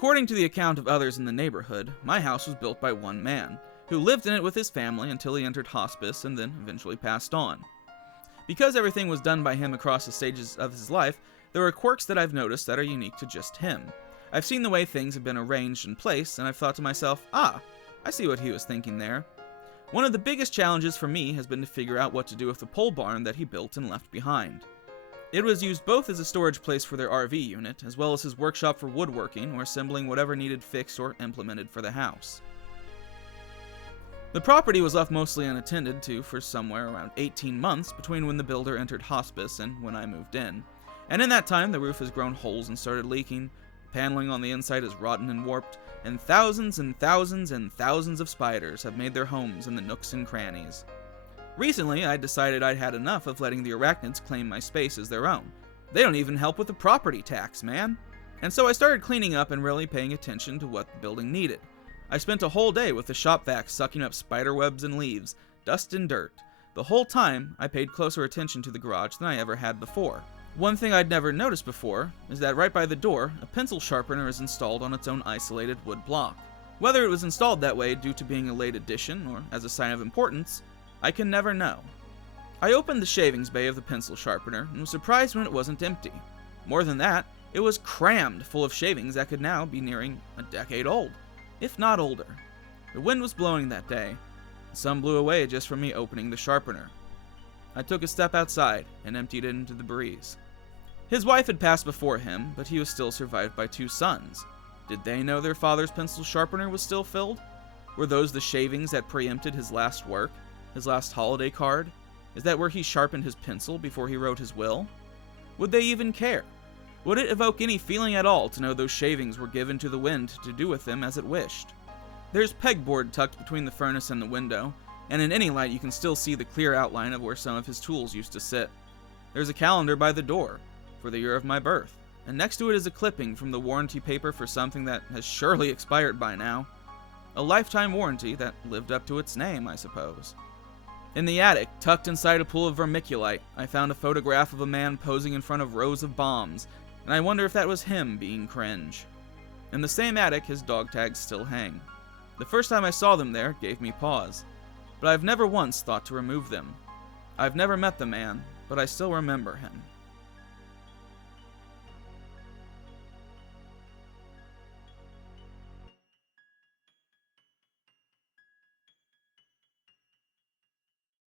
According to the account of others in the neighborhood, my house was built by one man, who lived in it with his family until he entered hospice and then eventually passed on. Because everything was done by him across the stages of his life, there are quirks that I've noticed that are unique to just him. I've seen the way things have been arranged in place, and I've thought to myself, I see what he was thinking there. One of the biggest challenges for me has been to figure out what to do with the pole barn that he built and left behind. It was used both as a storage place for their RV unit, as well as his workshop for woodworking or assembling whatever needed fixed or implemented for the house. The property was left mostly unattended to for somewhere around 18 months between when the builder entered hospice and when I moved in. And in that time, the roof has grown holes and started leaking, paneling on the inside is rotten and warped, and thousands and thousands and thousands of spiders have made their homes in the nooks and crannies. Recently, I decided I'd had enough of letting the arachnids claim my space as their own. They don't even help with the property tax, man. And so I started cleaning up and really paying attention to what the building needed. I spent a whole day with the shop vac sucking up spider webs and leaves, dust and dirt. The whole time, I paid closer attention to the garage than I ever had before. One thing I'd never noticed before is that right by the door, a pencil sharpener is installed on its own isolated wood block. Whether it was installed that way due to being a late addition or as a sign of importance, I can never know. I opened the shavings bay of the pencil sharpener and was surprised when it wasn't empty. More than that, it was crammed full of shavings that could now be nearing a decade old, if not older. The wind was blowing that day, and some blew away just from me opening the sharpener. I took a step outside and emptied it into the breeze. His wife had passed before him, but he was still survived by 2 sons. Did they know their father's pencil sharpener was still filled? Were those the shavings that preempted his last work? His last holiday card? Is that where he sharpened his pencil before he wrote his will? Would they even care? Would it evoke any feeling at all to know those shavings were given to the wind to do with them as it wished? There's pegboard tucked between the furnace and the window, and in any light you can still see the clear outline of where some of his tools used to sit. There's a calendar by the door, for the year of my birth, and next to it is a clipping from the warranty paper for something that has surely expired by now. A lifetime warranty that lived up to its name, I suppose. In the attic, tucked inside a pool of vermiculite, I found a photograph of a man posing in front of rows of bombs, and I wonder if that was him being cringe. In the same attic, his dog tags still hang. The first time I saw them there gave me pause, but I've never once thought to remove them. I've never met the man, but I still remember him.